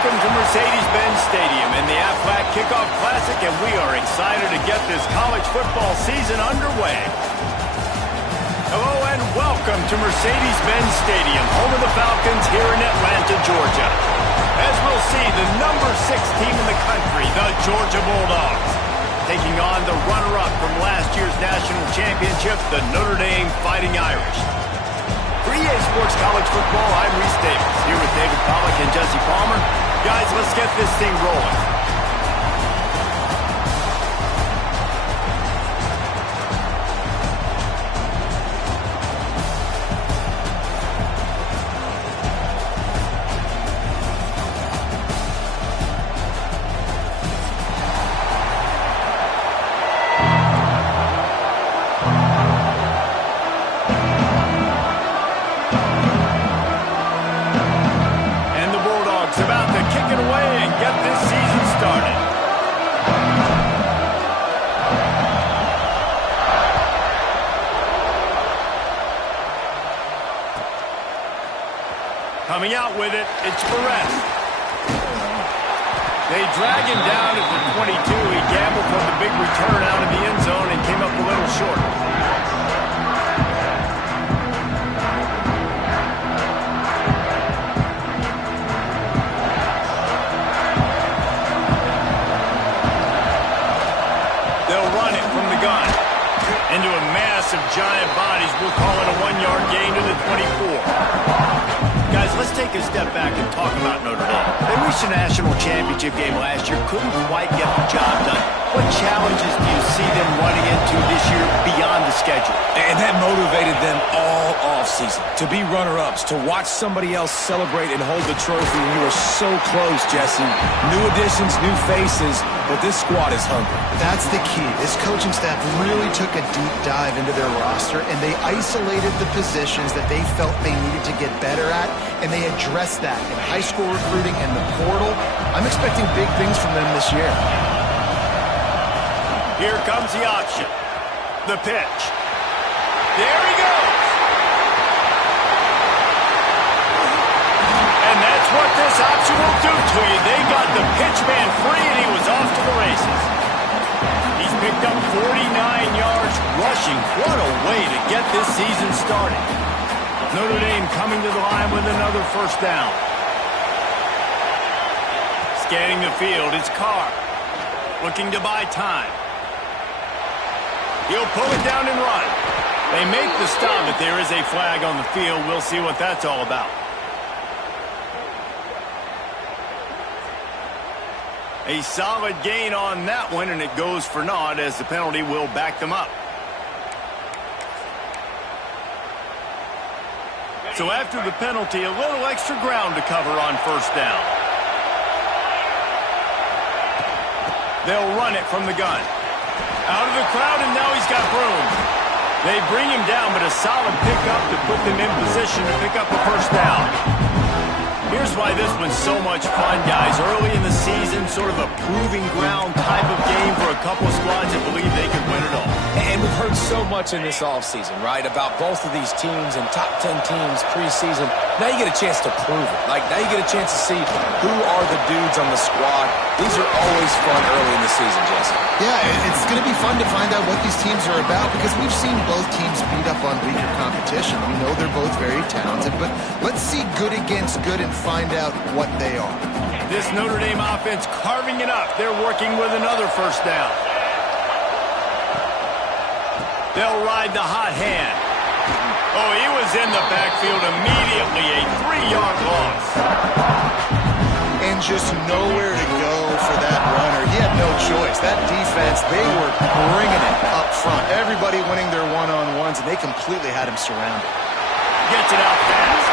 Welcome to Mercedes-Benz Stadium and the Aflac Kickoff Classic, and we are excited to get this college football season underway. Hello and welcome to Mercedes-Benz Stadium, home of the Falcons here in Atlanta, Georgia. As we'll see, the number 6 team in the country, the Georgia Bulldogs, taking on the runner-up from last year's national championship, the Notre Dame Fighting Irish. For EA Sports College Football, I'm Reese Davis, here with David Pollack and Jesse Palmer. Guys, let's get this thing rolling. Coming out with it, it's Perez. They drag him down at the 22. He gambled for the big return out of the end zone and came up a little short. They'll run it from the gun. Into a mass of giant bodies. We'll call it a 1-yard gain to the 24. Guys, let's take a step back and talk about Notre Dame. They reached a national championship game last year, couldn't quite get the job done. What challenges do you see them running into this year beyond the schedule? And that motivated them all offseason. To be runner-ups, to watch somebody else celebrate and hold the trophy, and you are so close, Jesse. New additions, new faces, but this squad is hungry. That's the key. This coaching staff really took a deep dive into their roster, and they isolated the positions that they felt they needed to get better at, and they addressed that in high school recruiting and the portal. I'm expecting big things from them this year. Here comes the option. The pitch. There he goes. And that's what this option will do to you. They got the pitch man free, and he was off to the races. He's picked up 49 yards rushing. What a way to get this season started. Notre Dame coming to the line with another first down. Scanning the field, it's Carr. Looking to buy time. He'll pull it down and run. They make the stop, but there is a flag on the field. We'll see what that's all about. A solid gain on that one, and it goes for naught as the penalty will back them up. So after the penalty, a little extra ground to cover on first down. They'll run it from the gun. Out of the crowd, and now he's got room. They bring him down, but a solid pickup to put them in position to pick up a first down. Here's why this one's so much fun, guys. Early in the season, sort of a proving ground type of game for a couple of squads that believe they can win it all. And we've heard so much in this offseason, right, about both of these teams and top 10 teams preseason. Now you get a chance to prove it. Like, now you get a chance to see who are the dudes on the squad. These are always fun early in the season, Jesse. Yeah, it's going to be fun to find out what these teams are about because we've seen both teams beat up on weaker competition. We know they're both very talented, but let's see good against good and find out what they are. This Notre Dame offense carving it up. They're working with another first down. They'll ride the hot hand. Oh, he was in the backfield immediately. A 3-yard loss. And just nowhere to go for that runner. He had no choice. That defense, they were bringing it up front. Everybody winning their one-on-ones, and they completely had him surrounded. Gets it out fast.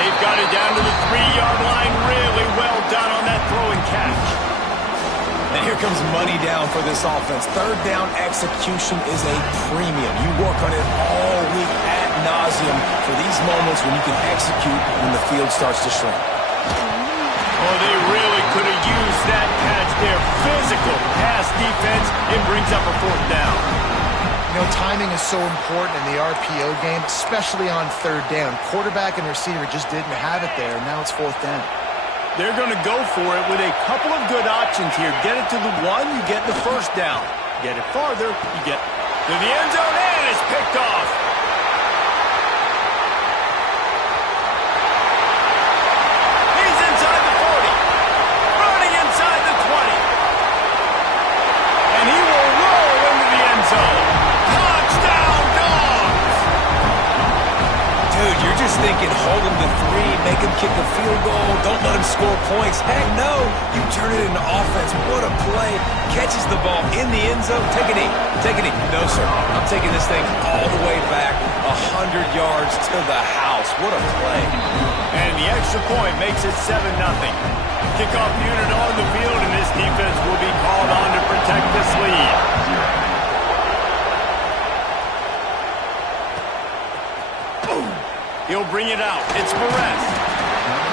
They've got it down to the 3-yard line. Really well done on that throw and catch. And here comes money down for this offense. Third down execution is a premium. You work on it all week ad nauseum for these moments when you can execute when the field starts to shrink. Oh, they really could have used that catch there. Physical pass defense. It brings up a fourth down. You know, timing is so important in the RPO game, especially on third down. Quarterback and receiver just didn't have it there, and now it's fourth down. They're going to go for it with a couple of good options here. Get it to the one, you get the first down. Get it farther, you get to the end zone, and it's picked off. He's inside the 40, running inside the 20. And he will roll into the end zone. Touchdown, Dogs! Dude, you're just thinking, hold him to 3, make him kick a field goal, don't let him score points. Heck no, you turn it into offense. What a play. Catches the ball in the end zone. Take a knee. Take a knee. No, sir. I'm taking this thing all the way back 100 yards to the house. What a play. And the extra point makes it 7-0. Kickoff unit on the field, and this defense will be called on to protect this lead. He'll bring it out. It's Perez.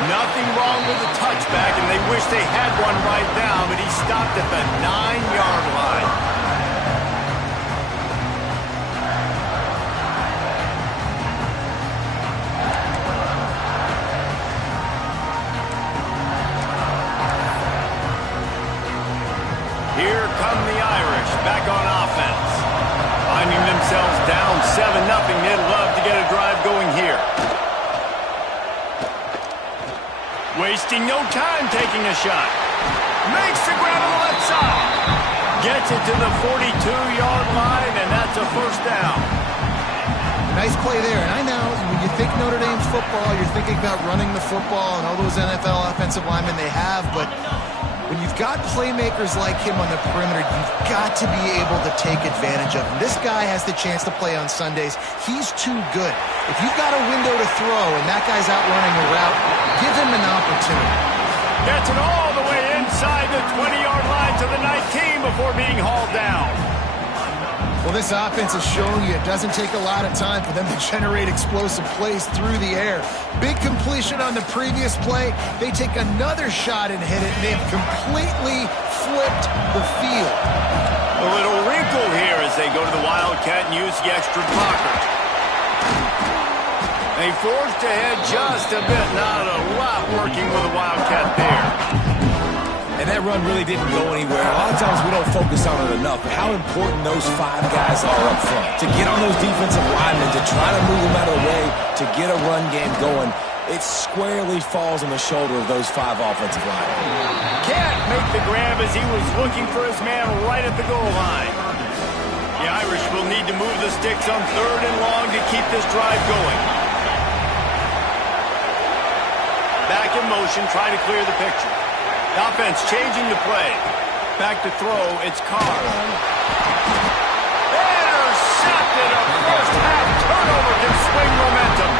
Nothing wrong with the touchback, and they wish they had one right now, but he stopped at the 9-yard line. Here come the Irish back on offense. Finding themselves down 7-0, they'd love to get a drive going here. Wasting no time taking a shot. Makes the grab on the left side. Gets it to the 42-yard line, and that's a first down. Nice play there. And I know when you think Notre Dame's football, you're thinking about running the football and all those NFL offensive linemen they have, but when you've got playmakers like him on the perimeter, you've got to be able to take advantage of him. This guy has the chance to play on Sundays. He's too good. If you've got a window to throw and that guy's out running a route, give him an opportunity. Gets it all the way inside the 20-yard line to the 19 before being hauled down. Well, this offense is showing you it doesn't take a lot of time for them to generate explosive plays through the air. Big completion on the previous play. They take another shot and hit it, and they've completely flipped the field. A little wrinkle here as they go to the Wildcat and use the extra blocker. They forced ahead just a bit. Not a lot working with the Wildcat there. And that run really didn't go anywhere. A lot of times we don't focus on it enough, but how important those 5 guys are up front. To get on those defensive linemen, to try to move them out of the way, to get a run game going, it squarely falls on the shoulder of those 5 offensive linemen. Can't make the grab as he was looking for his man right at the goal line. The Irish will need to move the sticks on 3rd and long to keep this drive going. Back in motion, trying to clear the picture. The offense changing the play. Back to throw, it's Carr. Intercepted, a first half turnover can swing momentum.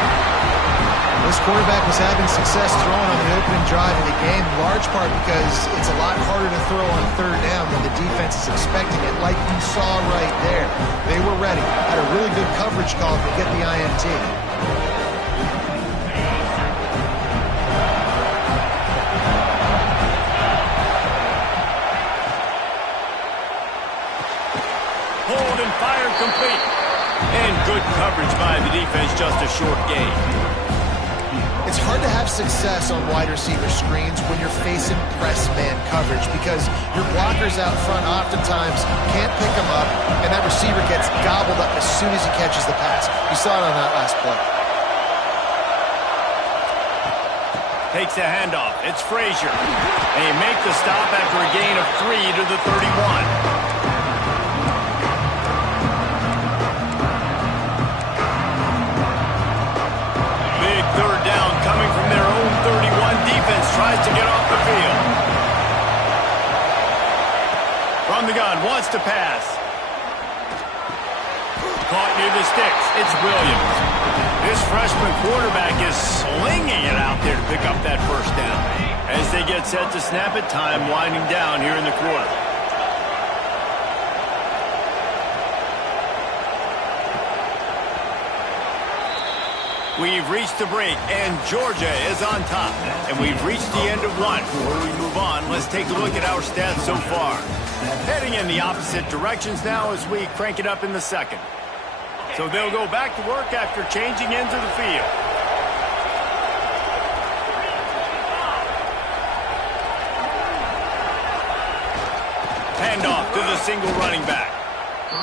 This quarterback was having success throwing on the opening drive of the game, in large part because it's a lot harder to throw on 3rd down when the defense is expecting it, like you saw right there. They were ready. Had a really good coverage call to get the INT. Hold and fire complete. And good coverage by the defense, just a short gain. It's hard to have success on wide receiver screens when you're facing press man coverage because your blockers out front oftentimes can't pick them up, and that receiver gets gobbled up as soon as he catches the pass. You saw it on that last play. Takes the handoff. It's Frazier. They make the stop after a gain of 3 to the 31. Tries to get off the field. From the gun, wants to pass. Caught near the sticks. It's Williams. This freshman quarterback is slinging it out there to pick up that first down. As they get set to snap it, time winding down here in the quarter. We've reached the break, and Georgia is on top. And we've reached the end of one. Before we move on, let's take a look at our stats so far. Heading in the opposite directions now as we crank it up in the second. So they'll go back to work after changing into the field. Handoff to the single running back.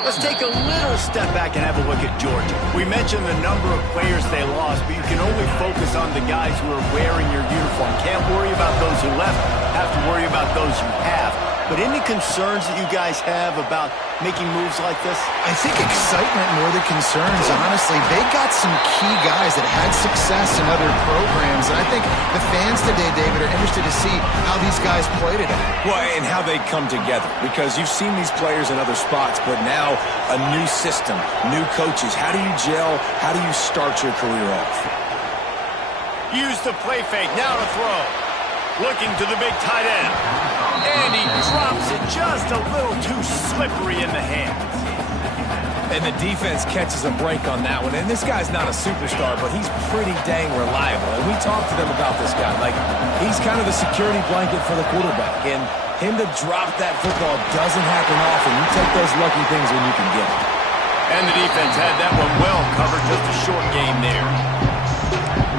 Let's take a little step back and have a look at Georgia. We mentioned the number of players they lost, but you can only focus on the guys who are wearing your uniform. Can't worry about those who left, have to worry about those you have. But any concerns that you guys have about making moves like this? I think excitement more than concerns, honestly. They got some key guys that had success in other programs, and I think the fans today, David, are interested to see how these guys play today. Well, and how they come together, because you've seen these players in other spots, but now a new system, new coaches. How do you gel? How do you start your career off? Use the play fake, now to throw. Looking to the big tight end. And he drops it just a little too slippery in the hands. And the defense catches a break on that one. And this guy's not a superstar, but he's pretty dang reliable. And we talked to them about this guy. Like, he's kind of the security blanket for the quarterback. And him to drop that football doesn't happen often. You take those lucky things when you can get them. And the defense had that one well covered. Just a short game there.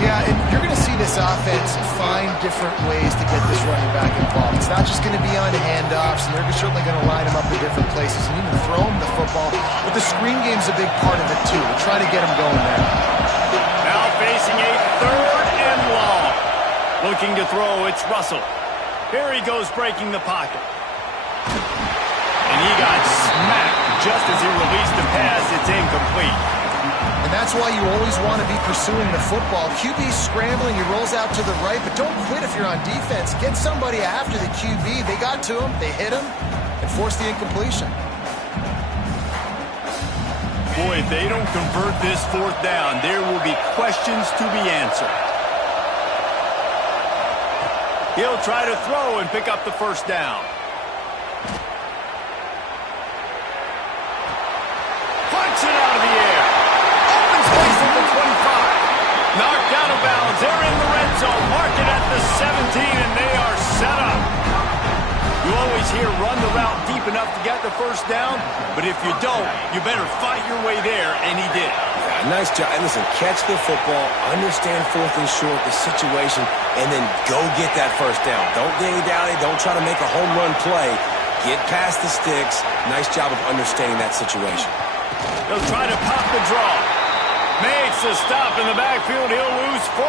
Yeah, and you're going to see this offense find different ways to get this running back involved. It's not just going to be on handoffs, and they're certainly going to line him up in different places and even throw him the football. But the screen game's a big part of it, too. We'll try to get him going there. Now facing a 3rd and long. Looking to throw, it's Russell. Here he goes breaking the pocket. And he got smacked just as he released the pass. It's incomplete. And that's why you always want to be pursuing the football. QB's scrambling, he rolls out to the right, but don't quit if you're on defense. Get somebody after the QB. They got to him, they hit him, and forced the incompletion. Boy, if they don't convert this 4th down, there will be questions to be answered. He'll try to throw and pick up the 1st down. Punch it out of the air. Opens place at the 25. Knocked out of bounds. They're in the red zone. Mark it at the 17, and they are set up. You always hear run the route deep enough to get the 1st down, but if you don't, you better fight your way there, and he did. Yeah, nice job. And listen, catch the football, understand 4th and short, the situation, and then go get that 1st down. Don't dilly-dally. Don't try to make a home run play. Get past the sticks. Nice job of understanding that situation. He'll try to pop the draw. Makes a stop in the backfield. He'll lose 4.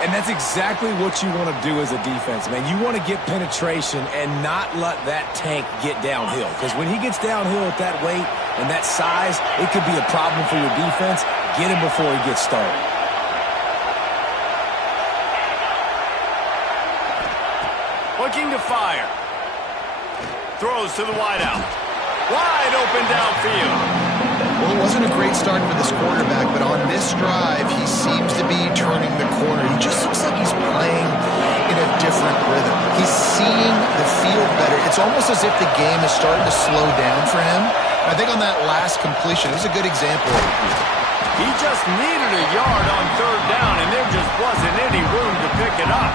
And that's exactly what you want to do as a defense, man. You want to get penetration and not let that tank get downhill. Because when he gets downhill at that weight and that size, it could be a problem for your defense. Get him before he gets started. Looking to fire. Throws to the wideout. Wide open downfield. Well, it wasn't a great start for this quarterback, but on this drive, he seems to be turning the corner. He just looks like he's playing in a different rhythm. He's seeing the field better. It's almost as if the game is starting to slow down for him. I think on that last completion, it was a good example. He just needed a yard on 3rd down, and there just wasn't any room to pick it up.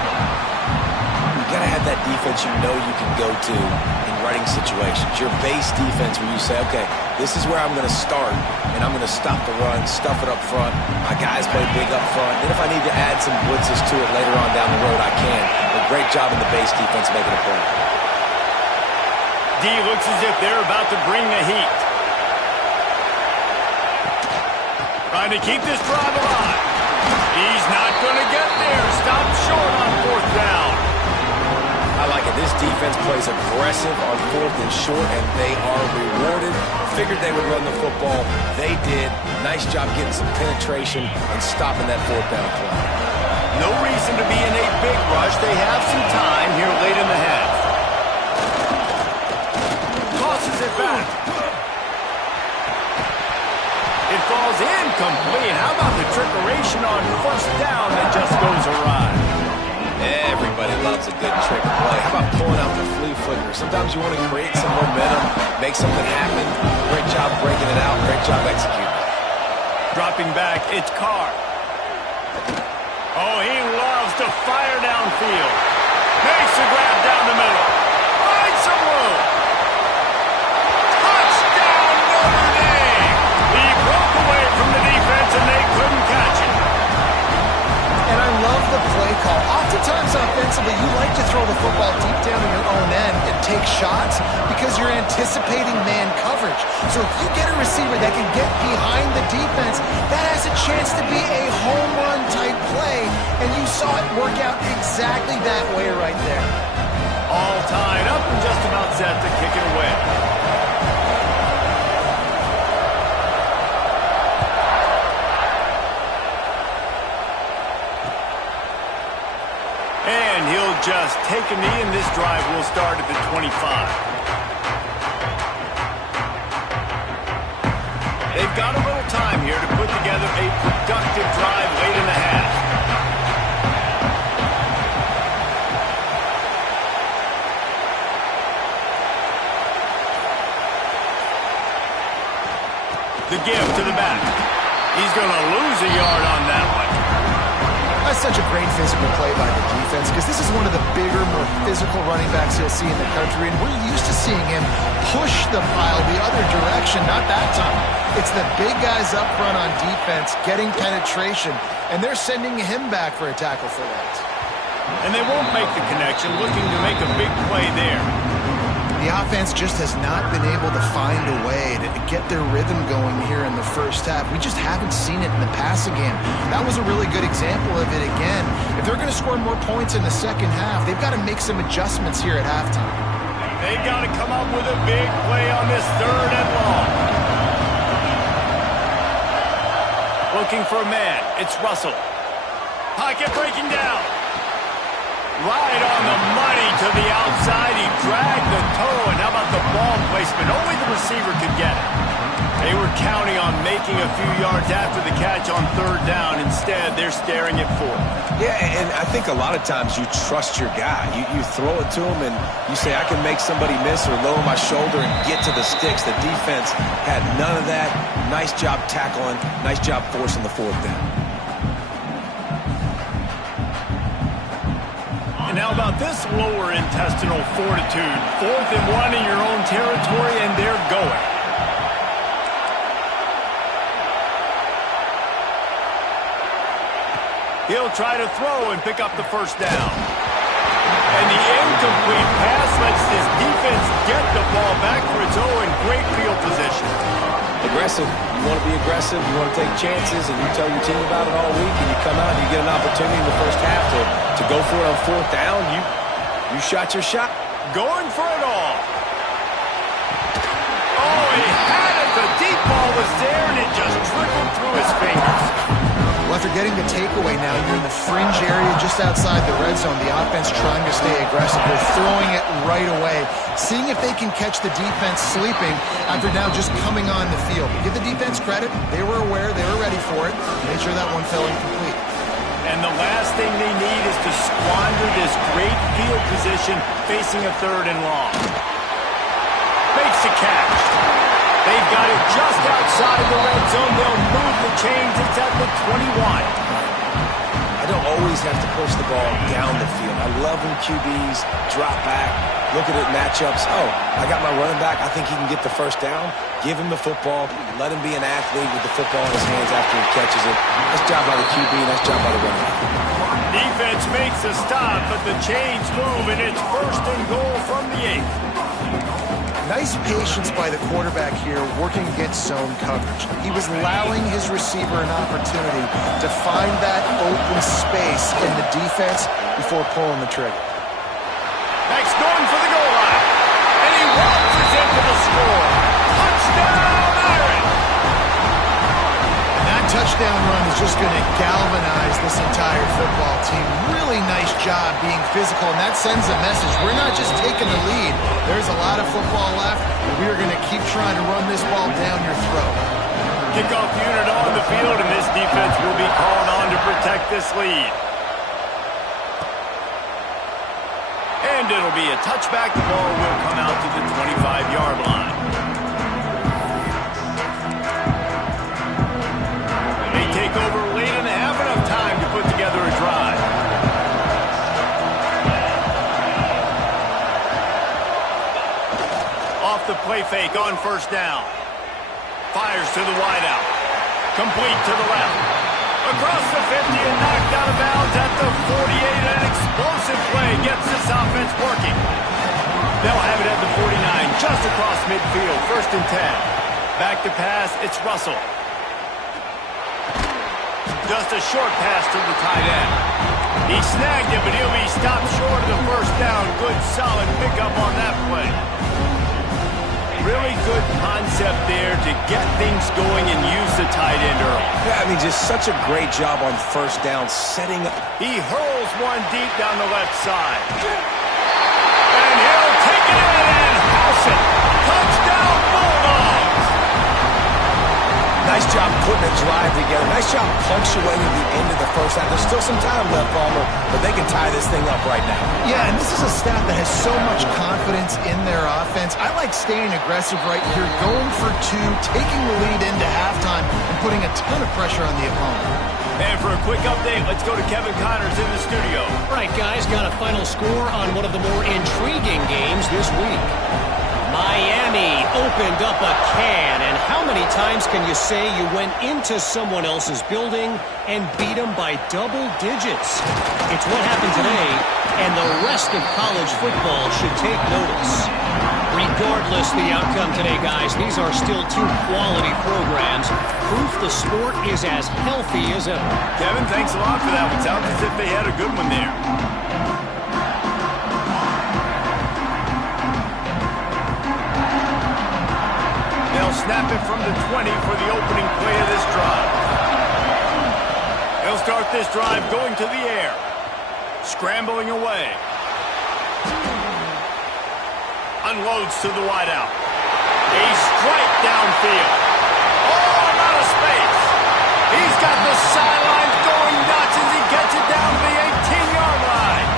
You got to have that defense you know you can go to in running situations. Your base defense where you say, okay, this is where I'm going to start, and I'm going to stop the run, stuff it up front. My guys play big up front. Then if I need to add some blitzes to it later on down the road, I can. But great job in the base defense making a play. D looks as if they're about to bring the heat. Trying to keep this drive alive. He's not going to get there. Stop short on 4th down. I like it. This defense plays aggressive on 4th and short, and they are rewarded. Figured they would run the football. They did. Nice job getting some penetration and stopping that 4th down play. No reason to be in a big rush. They have some time here late in the half. Tosses it back. It falls incomplete. How about the trickeration on 1st down that just goes awry? Everybody loves a good trick play. How about pulling out the flea flicker? Sometimes you want to create some momentum, make something happen. Great job breaking it out. Great job executing. Dropping back, it's Carr. Oh, he loves to fire downfield. Makes the grab down the middle. Finds some room. Touchdown, Notre Dame! He broke away from the defense, and they couldn't catch it. And I love the play call. lots of times offensively, you like to throw the football deep down in your own end and take shots because you're anticipating man coverage. So if you get a receiver that can get behind the defense, that has a chance to be a home run type play, and you saw it work out exactly that way right there. All tied up and just about set to kick it away. And he'll just take a knee, and this drive will start at the 25. They've got a little time here to put together a productive drive late in the half. The give to the back. He's going to lose a yard on that one. That's such a great physical play by the defense because this is one of the bigger, more physical running backs you'll see in the country, and we're used to seeing him push the pile the other direction, not that time. It's the big guys up front on defense getting penetration, and they're sending him back for a tackle for loss. And they won't make the connection, looking to make a big play there. The offense just has not been able to find a way to get their rhythm going here in the first half. We just haven't seen it in the passing game. That was a really good example of it again. If they're going to score more points in the second half, they've got to make some adjustments here at halftime. They've got to come up with a big play on this 3rd and long. Looking for a man. It's Russell. Pocket breaking down. Right on the money to the outside. He dragged the toe, and how about the ball placement? Only the receiver could get it. They were counting on making a few yards after the catch on 3rd down. Instead, they're staring at 4th. Yeah, and I think a lot of times you trust your guy. You throw it to him, and you say, I can make somebody miss or lower my shoulder and get to the sticks. The defense had none of that. Nice job tackling. Nice job forcing the 4th down. Now about this lower intestinal fortitude. 4th and 1 in your own territory, and they're going. He'll try to throw and pick up the 1st down. And the incomplete pass lets this defense get the ball back for its own. Great field position. Aggressive. You want to be aggressive. You want to take chances, and you tell your team about it all week, and you come out and you get an opportunity in the first half to go for it on 4th down. You shot your shot. Going for it all. Oh, he had it. The deep ball was there, and it just trickled through his fingers. Well, after getting the takeaway now, you're in the fringe area just outside the red zone. The offense trying to stay aggressive. They're throwing it right away, seeing if they can catch the defense sleeping after now just coming on the field. Give the defense credit. They were aware. They were ready for it. Made sure that one fell incomplete. And the last thing they need is to squander this great field position facing a 3rd and long. Makes the catch. They've got it just outside the red zone. They'll move the chains. It's at the 21. I don't always have to push the ball down the field. I love when QBs drop back, look at it matchups. Oh, I got my running back. I think he can get the 1st down. Give him the football. Let him be an athlete with the football in his hands after he catches it. Nice job by the QB. Nice job by the running back. Defense makes a stop, but the chains move, and it's 1st and goal from the 8th. Nice patience by the quarterback here working against zone coverage. He was allowing his receiver an opportunity to find that open space in the defense before pulling the trigger. Max going for the goal line, and he waltzes into the score. Touchdown, Iron! And that touchdown run is just going to galvanize this entire football team. Really nice job being physical, and that sends a message. We're not just taking the lead. There's a lot of football left, and we are going to keep trying to run this ball down your throat. Kickoff unit on the field, and this defense will be called on to protect this lead. And it'll be a touchback. The ball will come out to the 25-yard line. They take over late in the half, enough time to put together a drive. Off the play fake on 1st down. Fires to the wideout. Complete to the left. Across the 50 and knocked out of bounds at the 48. An explosive play gets this offense working. They'll have it at the 49, just across midfield, 1st and 10. Back to pass, it's Russell. Just a short pass to the tight end. He snagged it, but he'll be stopped short of the 1st down. Good, solid pickup on that play. Really good concept there to get things going and use the tight end early. Yeah, I mean, just such a great job on 1st down, setting up. He hurls one deep down the left side. And he'll take it in and house it. Touchdown, Bulldogs! Nice job putting a drive together. Nice job punctuating the end of the 1st half. There's still some time left, Palmer, but they can tie this thing up right now. Yeah, and this is a staff that has so much confidence in their offense. I like staying aggressive right here, going for 2, taking the lead into halftime, and putting a ton of pressure on the opponent. And for a quick update, let's go to Kevin Connors in the studio. All right, guys, got a final score on one of the more intriguing games this week. Miami opened up a can, and how many times can you say you went into someone else's building and beat them by double digits? It's what happened today, and the rest of college football should take notice. Regardless the outcome today, guys, these are still 2 quality programs. Proof the sport is as healthy as ever. Kevin, thanks a lot for that one. Sounds as if they had a good one there. They'll snap it from the 20 for the opening play of this drive. They'll start this drive going to the air. Scrambling away. Unloads to the wideout. A strike downfield. Oh, I'm out of space. He's got the sidelines going nuts as he gets it down to the 18-yard line.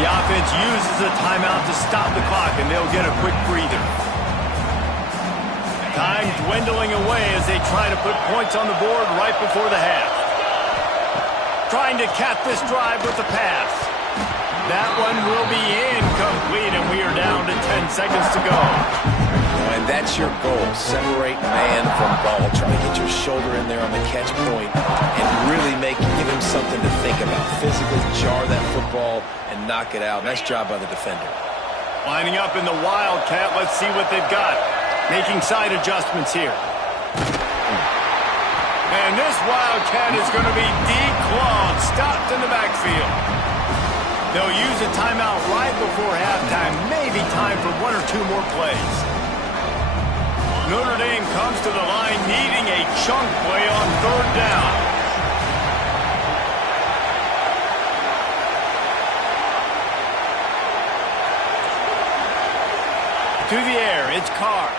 The offense uses a timeout to stop the clock, and they'll get a quick breather. Time dwindling away as they try to put points on the board right before the half. Trying to cap this drive with the pass. That one will be incomplete, and we are down to 10 seconds to go. And that's your goal. Separate man from ball. Try to get your shoulder in there on the catch point and really give him something to think about. Physically jar that football and knock it out. Nice job by the defender. Lining up in the Wildcat. Let's see what they've got. Making side adjustments here. And this Wildcat is going to be declawed, stopped in the backfield. They'll use a timeout right before halftime. Maybe time for 1 or 2 more plays. Notre Dame comes to the line needing a chunk play on 3rd down. To the air, it's Carr.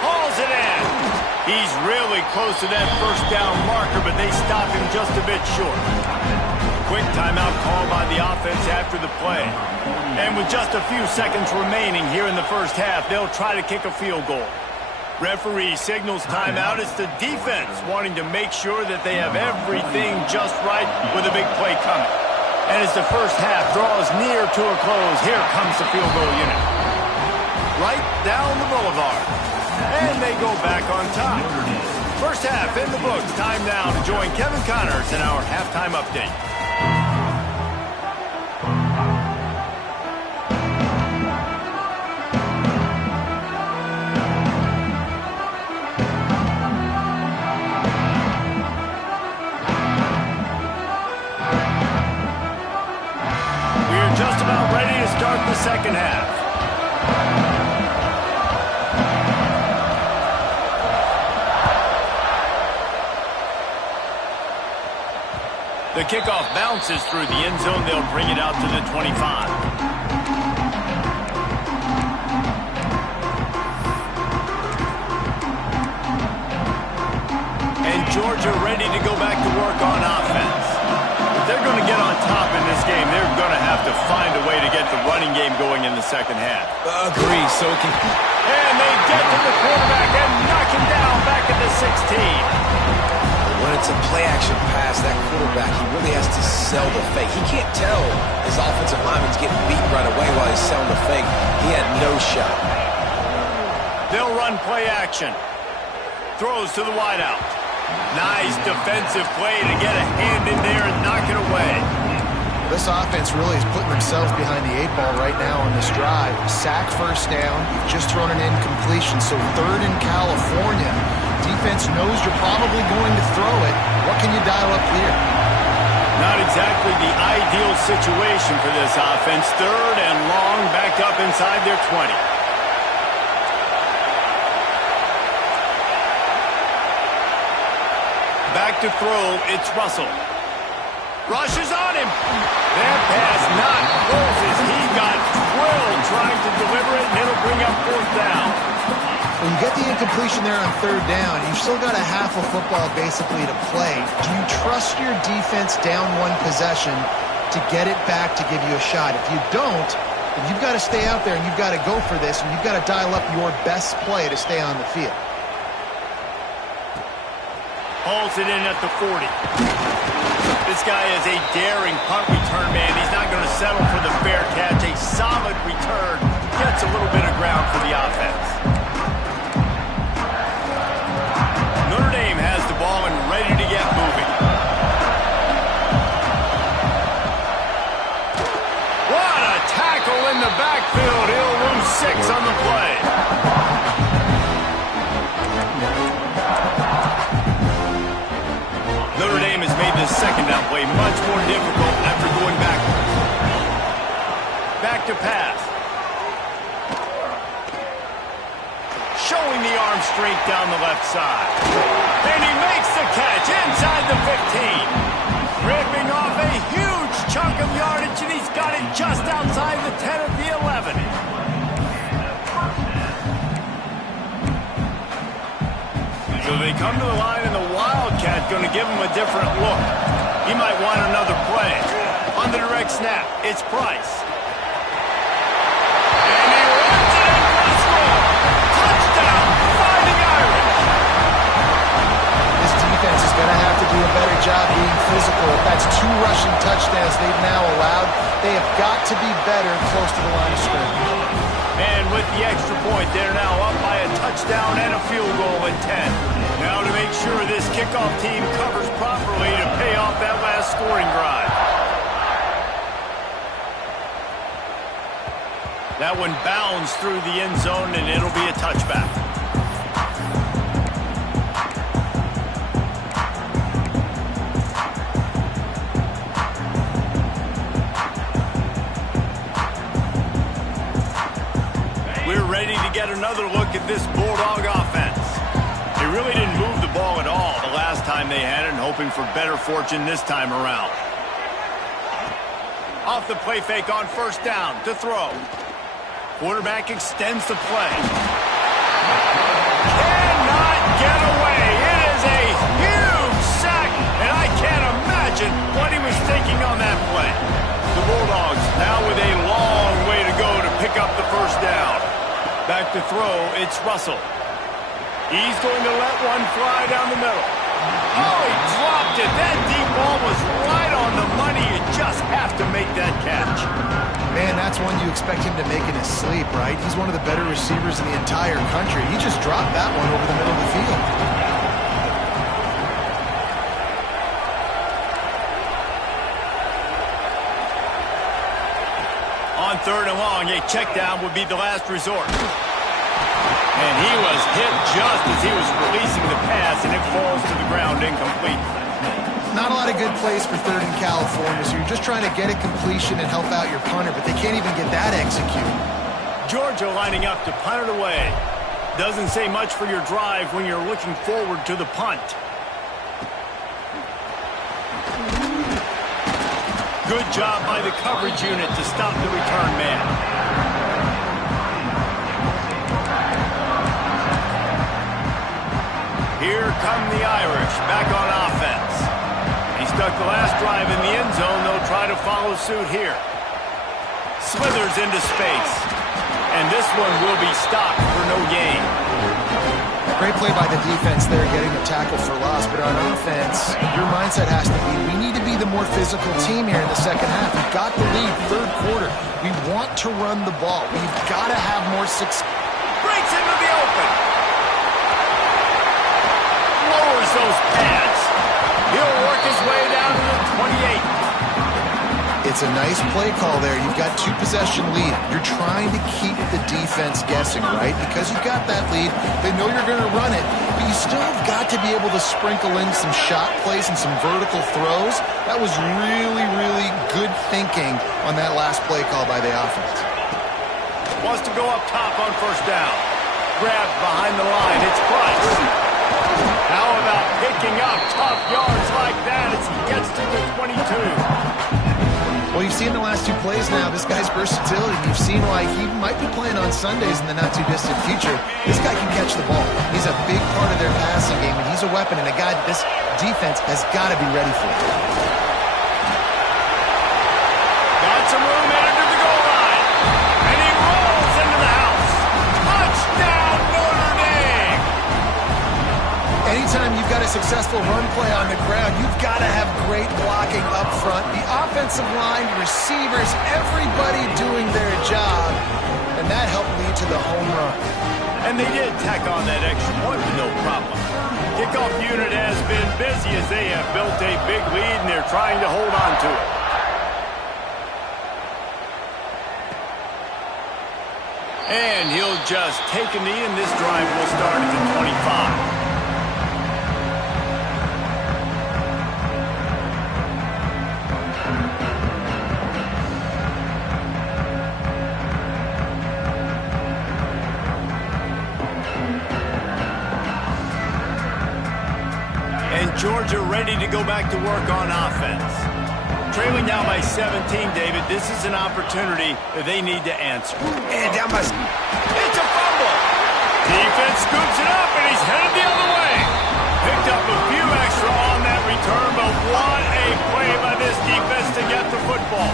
Hauls it in. He's really close to that 1st down marker, but they stop him just a bit short. Quick timeout call by the offense after the play. And with just a few seconds remaining here in the 1st half, they'll try to kick a field goal. Referee signals timeout. It's the defense wanting to make sure that they have everything just right with a big play coming. And as the 1st half draws near to a close, here comes the field goal unit. Right down the boulevard. And they go back on top. 1st half in the books. Time now to join Kevin Connors in our halftime update. We're just about ready to start the 2nd half. The kickoff bounces through the end zone. They'll bring it out to the 25. And Georgia ready to go back to work on offense. If they're going to get on top in this game, they're going to have to find a way to get the running game going in the 2nd half. Agree, Soki. And they get to the quarterback and knock him down back at the 16. When it's a play-action pass, that quarterback, he really has to sell the fake. He can't tell his offensive lineman's getting beaten right away while he's selling the fake. He had no shot. They'll run play action. Throws to the wideout. Nice defensive play to get a hand in there and knock it away. This offense really is putting themselves behind the 8 ball right now on this drive. Sack first down. You've just thrown an incompletion, so 3rd in California. Defense knows you're probably going to throw it. What can you dial up here? Not exactly the ideal situation for this offense. 3rd and long, backed up inside their 20. Back to throw, it's Russell. Rushes on him. That pass not closes. He got thrilled trying to deliver it, and it'll bring up 4th down. When you get the incompletion there on 3rd down, you've still got a half of football basically to play. Do you trust your defense down 1 possession to get it back to give you a shot? If you don't, then you've got to stay out there and you've got to go for this, and you've got to dial up your best play to stay on the field. Hauls it in at the 40. This guy is a daring punt return man. He's not going to settle for the fair catch. A solid return gets a little bit of ground for the offense. Notre Dame has the ball and ready to get moving. What a tackle in the backfield. He'll lose 6 on the play. Notre Dame has made this 2nd down play much more difficult after going backwards. Back to pass. Showing the arm strength down the left side. And he makes the catch inside the 15. Ripping off a huge chunk of yardage, and he's got it just outside the 10 of the 11. So they come to the line, and the Wildcat going to give him a different look. He might want another play. On the direct snap, it's Price. And he runs it in for a score. Touchdown, Fighting Irish. This defense is going to have to do a better job being physical. If that's 2 rushing touchdowns they've now allowed, they have got to be better close to the line of scrimmage. And with the extra point, they're now up by a touchdown and a field goal at 10. Now to make sure this kickoff team covers properly to pay off that last scoring drive. That one bounds through the end zone, and it'll be a touchback. We're ready to get another look at this Bulldog offense. They really didn't move the ball at all the last time they had it, and hoping for better fortune this time around. Off the play fake on 1st down to throw. Quarterback extends the play. Cannot get away. It is a huge sack, and I can't imagine what he was thinking on that play. The Bulldogs now with a long way to go to pick up the 1st down. Back to throw, it's Russell. He's going to let one fly down the middle. Oh, he dropped it. That deep ball was right on the money. You just have to make that catch. Man, that's one you expect him to make in his sleep, right? He's one of the better receivers in the entire country. He just dropped that one over the middle of the field. On 3rd and long, a check down would be the last resort. And he was hit just as he was releasing the pass, and it falls to the ground incomplete. Not a lot of good plays for 3rd in California, so you're just trying to get a completion and help out your punter, but they can't even get that executed. Georgia lining up to punt it away. Doesn't say much for your drive when you're looking forward to the punt. Good job by the coverage unit to stop the return man. Here come the Irish, back on offense. He stuck the last drive in the end zone. They'll try to follow suit here. Slithers into space. And this one will be stopped for no gain. Great play by the defense there, getting the tackle for loss. But on offense, your mindset has to be, we need to be the more physical team here in the second half. We've got the lead, 3rd quarter. We want to run the ball. We've got to have more success. Breaks into the open. Lowers use those pads. He'll work his way down to the 28. It's a nice play call there. You've got 2-possession lead. You're trying to keep the defense guessing, right? Because you've got that lead, they know you're going to run it, but you still have got to be able to sprinkle in some shot plays and some vertical throws. That was really, really good thinking on that last play call by the offense. Wants to go up top on first down. Grabbed behind the line. It's Price. How about picking up tough yards like that as he gets to the 22? Well, you've seen the last 2 plays now, this guy's versatility. You've seen why he might be playing on Sundays in the not-too-distant future. This guy can catch the ball. He's a big part of their passing game, and he's a weapon and a guy that this defense has got to be ready for. Got some room headed to the goal line. And he rolls into the house. Touchdown, Notre Dame! Anytime you've got a successful run play on the ground, you've got to have great blocking up front. The offensive line, receivers, everybody doing their job, and that helped lead to the home run. And they did tack on that extra point with no problem. Kickoff unit has been busy as they have built a big lead, and they're trying to hold on to it. And he'll just take a knee, and this drive will start at the 25. Georgia ready to go back to work on offense. Trailing down by 17, David, this is an opportunity that they need to answer. And down by... It's a fumble! Defense scoops it up, and he's headed the other way. Picked up a few extra on that return, but what a play by this defense to get the football.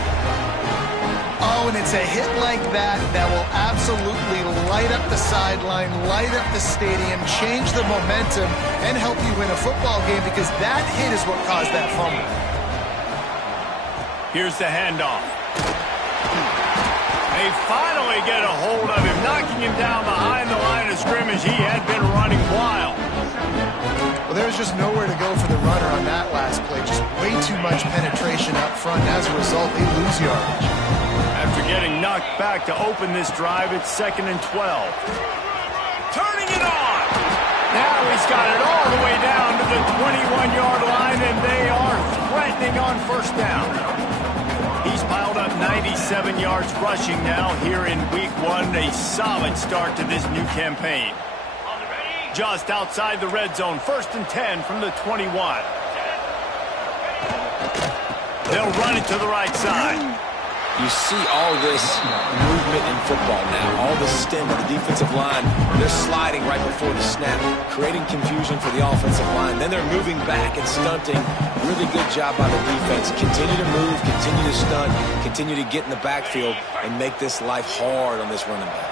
Oh, and it's a hit like that that will absolutely light up the sideline, light up the stadium, change the momentum, and help you win a football game because that hit is what caused that fumble. Here's the handoff. They finally get a hold of him, knocking him down behind the line of scrimmage. He had been running wild. Well, there was just nowhere to go for the runner on that last play. Just way too much penetration up front. As a result, they lose yardage. After getting knocked back to open this drive, it's 2nd and 12. Turning it on. Now he's got it all the way down to the 21-yard line, and they are threatening on first down. He's piled up 97 yards rushing now here in Week 1. A solid start to this new campaign. Just outside the red zone, 1st and 10 from the 21. They'll run it to the right side. You see all this movement in football now. All the stem of the defensive line. They're sliding right before the snap, creating confusion for the offensive line. Then they're moving back and stunting. Really good job by the defense. Continue to move, continue to stunt, continue to get in the backfield, and make this life hard on this running back.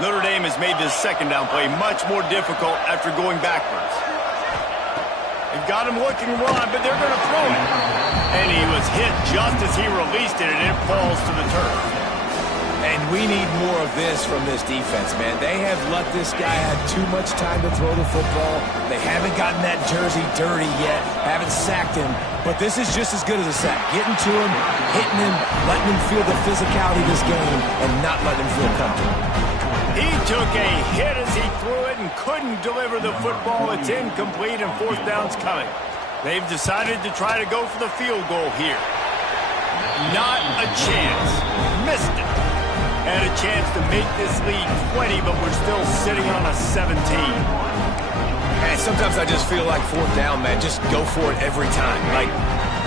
Notre Dame has made this 2nd down play much more difficult after going backwards. They've got him looking run, but they're going to throw it. And he was hit just as he released it, and it falls to the turf. And we need more of this from this defense, man. They have let this guy have too much time to throw the football. They haven't gotten that jersey dirty yet, haven't sacked him. But this is just as good as a sack. Getting to him, hitting him, letting him feel the physicality of this game, and not letting him feel comfortable. He took a hit as he threw it and couldn't deliver the football. It's incomplete, and 4th down's coming. They've decided to try to go for the field goal here. Not a chance. Missed it. Had a chance to make this lead 20, but we're still sitting on a 17. And sometimes I just feel like 4th down, man. Just go for it every time. Like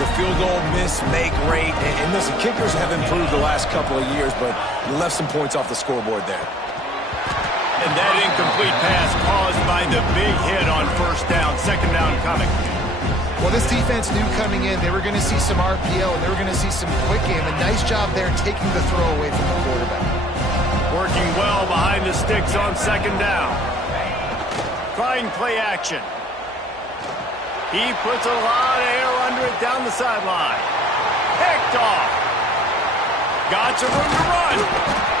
the field goal miss, make rate. And listen, kickers have improved the last couple of years, but you left some points off the scoreboard there. And that incomplete pass caused by the big hit on 1st down. 2nd down coming. Well, this defense knew coming in they were going to see some RPO and they were going to see some quick game. A nice job there taking the throw away from the quarterback. Working well behind the sticks on 2nd down. Trying play action. He puts a lot of air under it down the sideline. Picked off. Got some room to run.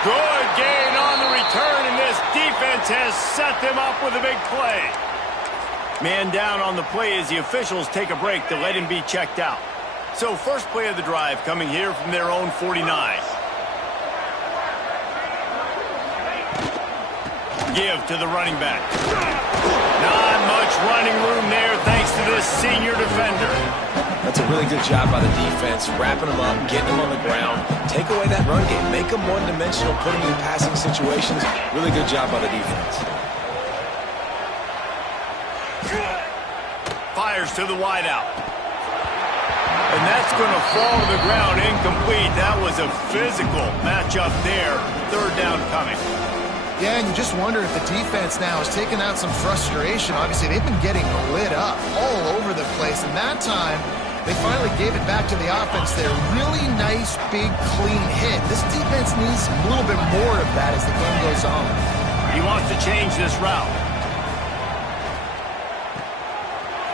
Good gain on the return, and this defense has set them up with a big play. Man down on the play as the officials take a break to let him be checked out. So first play of the drive coming here from their own 49. Give to the running back. Not much running room there thanks to this senior defender. That's a really good job by the defense, wrapping them up, getting them on the ground. Take away that run game. Make them one-dimensional, put them in passing situations. Really good job by the defense. Fires to the wideout. And that's going to fall to the ground incomplete. That was a physical matchup there. Third down coming. Yeah, and you just wonder if the defense now is taking out some frustration. Obviously, they've been getting lit up all over the place. And that time, they finally gave it back to the offense there. Really nice, big, clean hit. This defense needs a little bit more of that as the game goes on. He wants to change this route.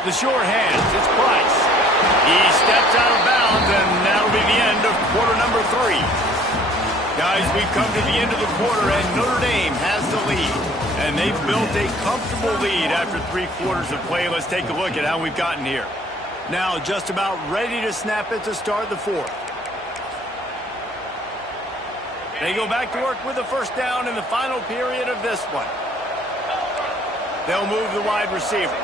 The short hands, it's Price. He steps out of bounds, and that'll be the end of quarter number 3. Guys, we've come to the end of the quarter, and Notre Dame has the lead. And they've built a comfortable lead after 3 quarters of play. Let's take a look at how we've gotten here. Now, just about ready to snap it to start the 4th. They go back to work with a first down in the final period of this one. They'll move the wide receiver.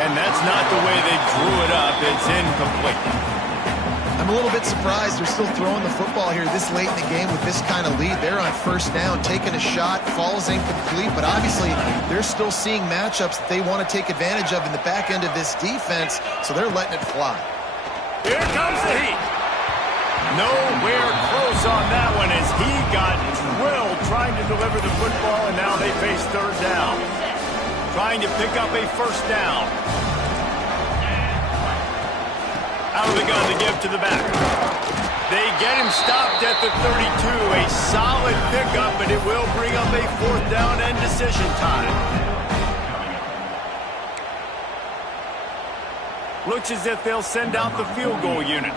And that's not the way they drew it up. It's incomplete. I'm a little bit surprised they're still throwing the football here this late in the game with this kind of lead. They're on first down, taking a shot, falls incomplete, but obviously they're still seeing matchups that they want to take advantage of in the back end of this defense, so they're letting it fly. Here comes the heat. Nowhere close on that one as he got drilled trying to deliver the football, and now they face third down. Trying to pick up a first down. Out of the gun to give to the back. They get him stopped at the 32. A solid pickup, but it will bring up a fourth down and decision time. Looks as if they'll send out the field goal unit.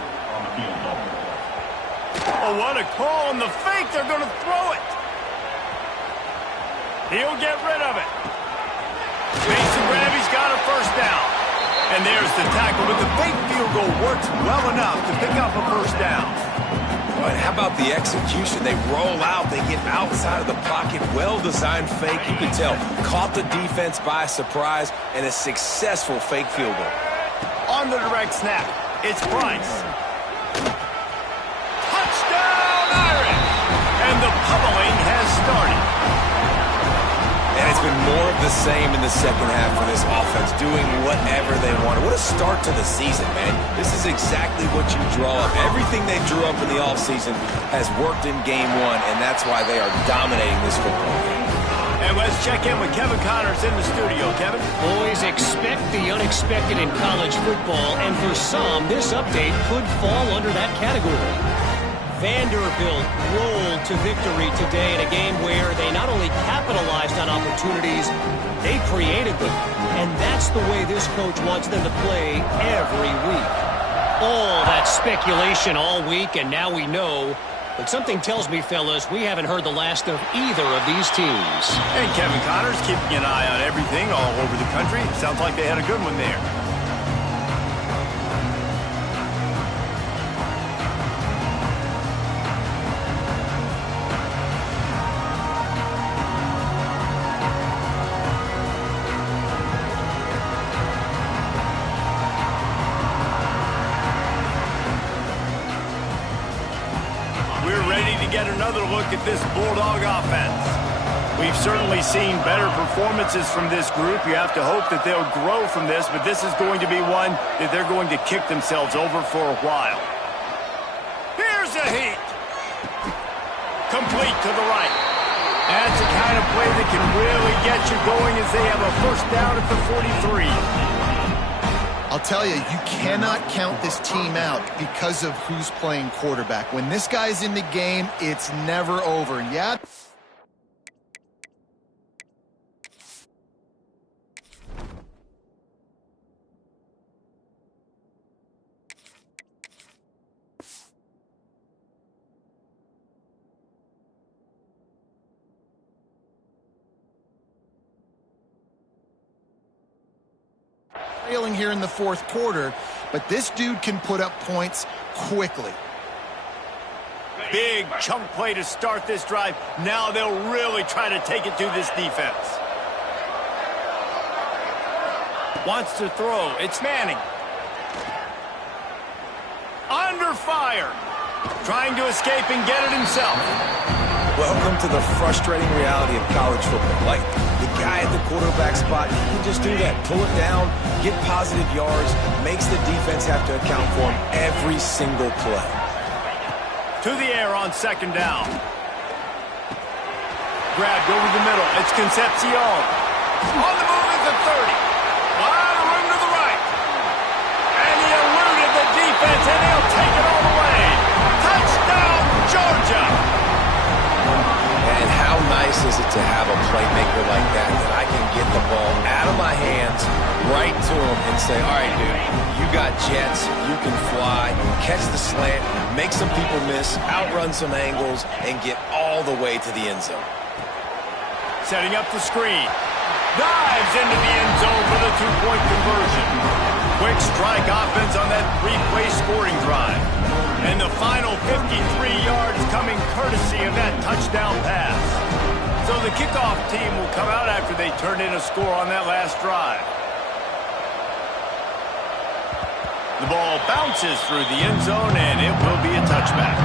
Oh, what a call on the fake. They're going to throw it. He'll get rid of it. Mason grab, he's got a first down. And there's the tackle, but the fake field goal works well enough to pick up a first down. But how about the execution? They roll out, they get outside of the pocket, well-designed fake. You can tell, caught the defense by surprise, and a successful fake field goal. On the direct snap, it's Price. Touchdown, Irish! And the pummeling has started. And it's been more of the same in the second half for this offense, doing whatever they wanted. What a start to the season, man. This is exactly what you draw up. Everything they drew up in the offseason has worked in game 1, and that's why they are dominating this football game. And let's check in with Kevin Connors in the studio. Kevin? Boys, expect the unexpected in college football, and for some, this update could fall under that category. Vanderbilt rolled to victory today in a game where they not only capitalized on opportunities, they created them. And that's the way this coach wants them to play every week. All that speculation all week, and now we know. But something tells me, fellas, we haven't heard the last of either of these teams. And Kevin Connors keeping an eye on everything all over the country. Sounds like they had a good one there. Get another look at this Bulldog offense. We've certainly seen better performances from this group. You have to hope that they'll grow from this, but this is going to be one that they're going to kick themselves over for a while. Here's a heat. Complete to the right. That's the kind of play that can really get you going as they have a first down at the 43. I'll tell you, you cannot count this team out because of who's playing quarterback. When this guy's in the game, it's never over. Yeah. trailing here in the fourth quarter, but this dude can put up points quickly. Big chunk play to start this drive. Now they'll really try to take it to this defense. Wants to throw. It's Manning. Under fire. Trying to escape and get it himself. Welcome to the frustrating reality of college football. Like, the guy at the quarterback spot, he can just do that. Pull it down, get positive yards, makes the defense have to account for him every single play. To the air on second down. Grabbed over the middle. It's Concepcion. On the move at the 30. Wide room to the right. And he eluded the defense, and he'll take it all the way. Touchdown, Georgia. And how nice is it to have a playmaker like that I can get the ball out of my hands, right to him, and say, all right, dude, you got jets, you can fly, catch the slant, make some people miss, outrun some angles, and get all the way to the end zone. Setting up the screen. Dives into the end zone for the two-point conversion. Quick strike offense on that three-play scoring drive. And the final 53 yards coming courtesy of that touchdown pass. So the kickoff team will come out after they turn in a score on that last drive. The ball bounces through the end zone, and it will be a touchback.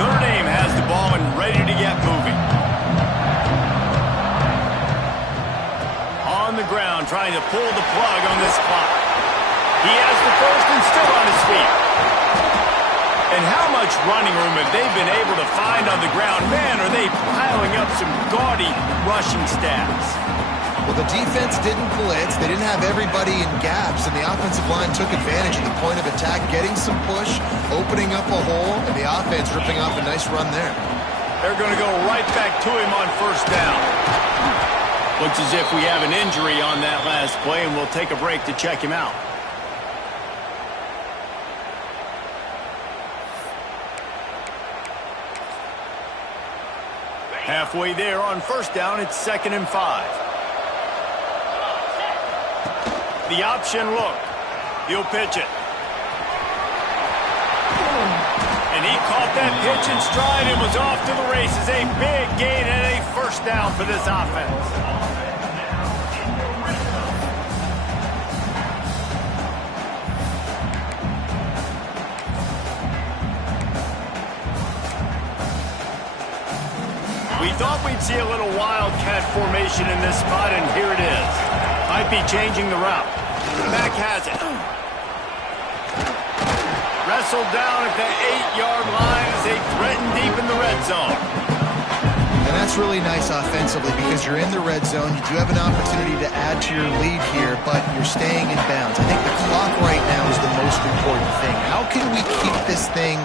Notre Dame has the ball and ready to get moving. On the ground, trying to pull the plug on this clock. He has the first and still on his feet. And how much running room have they been able to find on the ground? Man, are they piling up some gaudy rushing stats. Well, the defense didn't blitz. They didn't have everybody in gaps, and the offensive line took advantage of the point of attack, getting some push, opening up a hole, and the offense ripping off a nice run there. They're going to go right back to him on first down. Looks as if we have an injury on that last play, and we'll take a break to check him out. Halfway there on first down, it's 2nd and 5. The option look. He'll pitch it. And he caught that pitch in stride and was off to the races. A big gain and a first down for this offense. We thought we'd see a little wildcat formation in this spot, and here it is. Might be changing the route. Mack has it. Wrestled down at the 8-yard line as they threaten deep in the red zone. And that's really nice offensively because you're in the red zone. You do have an opportunity to add to your lead here, but you're staying in bounds. I think the clock right now is the most important thing. How can we keep this thing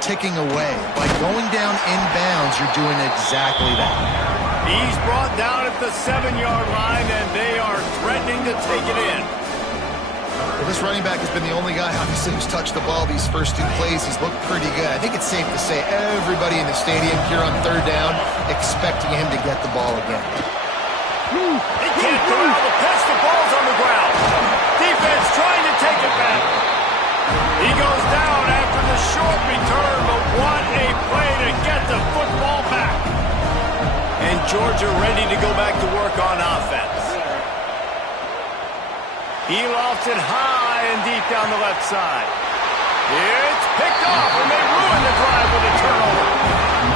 ticking away? By going down in bounds, you're doing exactly that. He's brought down at the 7-yard line, and they are threatening to take it in. Well, this running back has been the only guy, obviously, who's touched the ball these first two plays. He's looked pretty good. I think it's safe to say everybody in the stadium here on third down expecting him to get the ball again. He can't corral the pitch. The ball's on the ground. Defense trying to take it back. He goes down after the short return, but what a play to get the football back. And Georgia ready to go back to work on offense. He lofts it high and deep down the left side. It's picked off, and they ruin the drive with a turnover.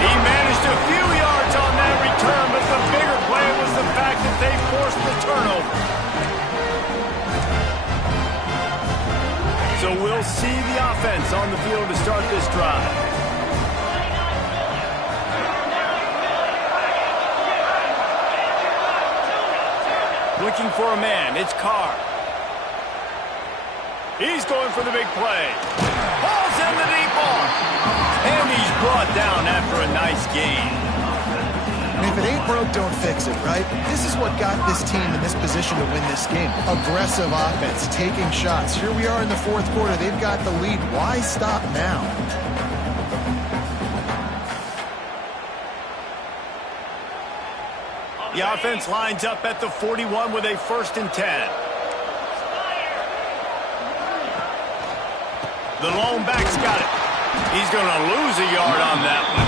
He managed a few yards on that return, but the bigger play was the fact that they forced the turnover. So we'll see the offense on the field to start this drive. Looking for a man, it's Carr. He's going for the big play. Ball's in the deep ball. And he's brought down after a nice gain. And if it ain't broke, don't fix it, right? This is what got this team in this position to win this game. Aggressive offense, taking shots. Here we are in the fourth quarter. They've got the lead. Why stop now? The offense lines up at the 41 with a 1st and 10. The lone back's got it. He's going to lose a yard on that one.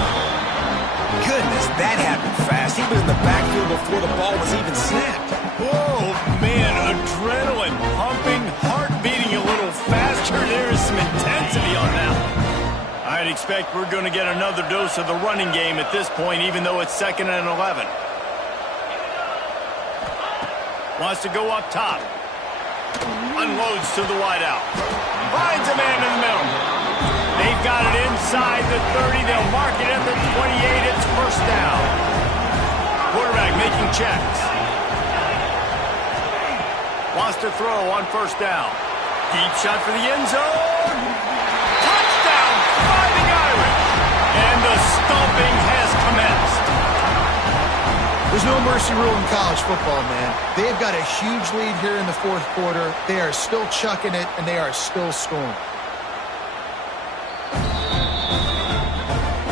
Goodness, that happened fast. He was in the backfield before the ball was even snapped. Oh, man, adrenaline pumping, heart beating a little faster. There is some intensity on that one. I'd expect we're going to get another dose of the running game at this point, even though it's 2nd and 11. Wants to go up top. Unloads to the wideout. Finds a man in the middle. They've got it inside the 30. They'll mark it at the 28. It's 1st down. Quarterback making checks. Wants to throw on 1st down. Deep shot for the end zone. Touchdown, Fighting Irish. And the stomping has commenced. There's no mercy rule in college football, man. They've got a huge lead here in the 4th quarter. They are still chucking it, and they are still scoring.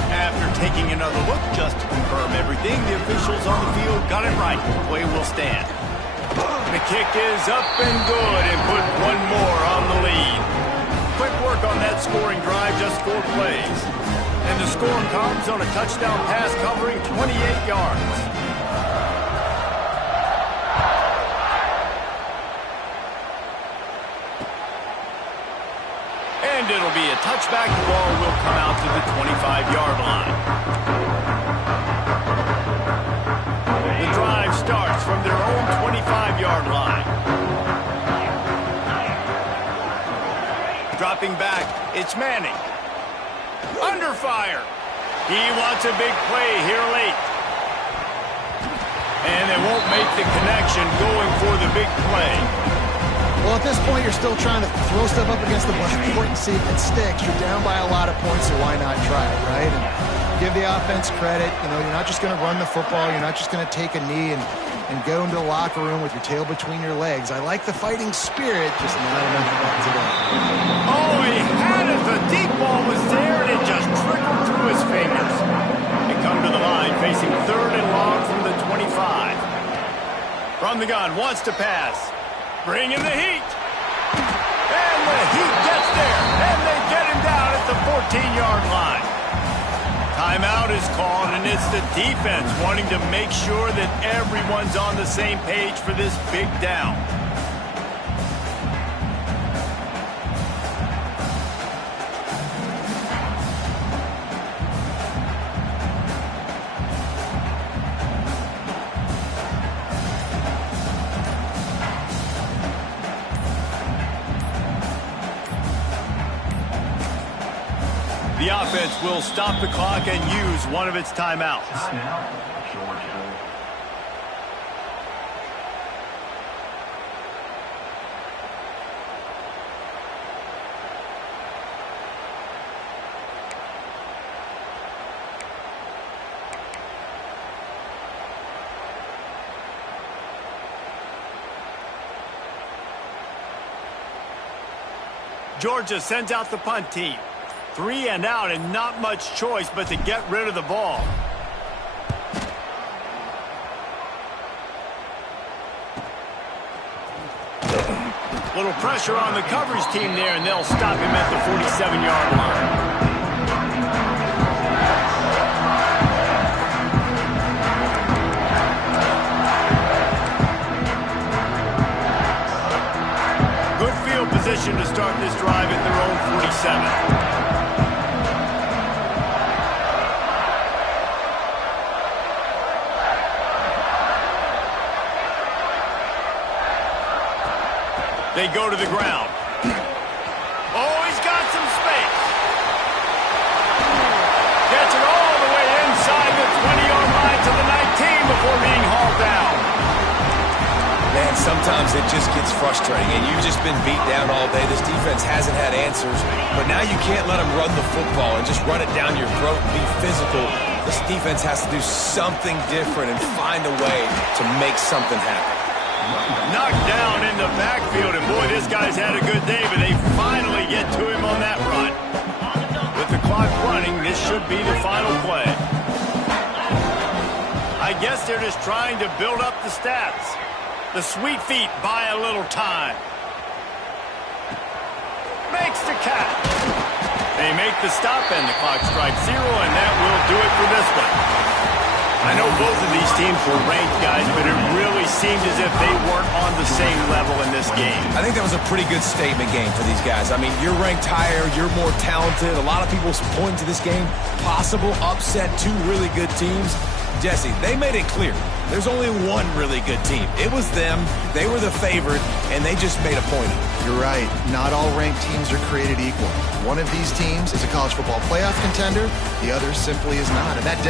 After taking another look just to confirm everything, the officials on the field got it right. Play will stand. The kick is up and good and put one more on the lead. Quick work on that scoring drive, just 4 plays. And the score comes on a touchdown pass covering 28 yards. And it'll be a touchback. The ball will come out to the 25-yard line. The drive starts from their own 25-yard line. Dropping back, it's Manning. Under fire. He wants a big play here late. And they won't make the connection going for the big play. Well, at this point, you're still trying to throw stuff up against the board and see if it sticks. You're down by a lot of points, so why not try it, right? And give the offense credit. You know, you're not just going to run the football. You're not just going to take a knee and go into the locker room with your tail between your legs. I like the fighting spirit, just not enough of that today. Oh, he had it. The deep ball was there, and it just trickled through his fingers. They come to the line, facing 3rd and long from the 25. From the gun, wants to pass. Bring in the heat. And the heat gets there. And they get him down at the 14-yard line. Timeout is called, and it's the defense wanting to make sure that everyone's on the same page for this big down. The offense will stop the clock and use one of its timeouts. Timeout, Georgia. Georgia sends out the punt team. 3 and out and not much choice but to get rid of the ball. Little pressure on the coverage team there, and they'll stop him at the 47-yard line. Position to start this drive at their own 47. They go to the ground. Oh, he's got some space. Gets it all the way inside the 20-yard line to the 19 before being hauled down. Man, sometimes it just gets frustrating, and you've just been beat down all day. This defense hasn't had answers, but now you can't let them run the football and just run it down your throat and be physical. This defense has to do something different and find a way to make something happen. Knocked down in the backfield, and boy, this guy's had a good day, but they finally get to him on that run. With the clock running, this should be the final play. I guess they're just trying to build up the stats. The sweet feet buy a little time. Makes the catch. They make the stop, and the clock strikes 0, and that will do it for this one. I know both of these teams were ranked, guys, but it really seemed as if they weren't on the same level in this game. I think that was a pretty good statement game for these guys. I mean, you're ranked higher, you're more talented. A lot of people point to this game, possible upset, 2 really good teams. Jesse, they made it clear. There's only one really good team. It was them. They were the favorite, and they just made a point of it. You're right. Not all ranked teams are created equal. One of these teams is a college football playoff contender. The other simply is not. And that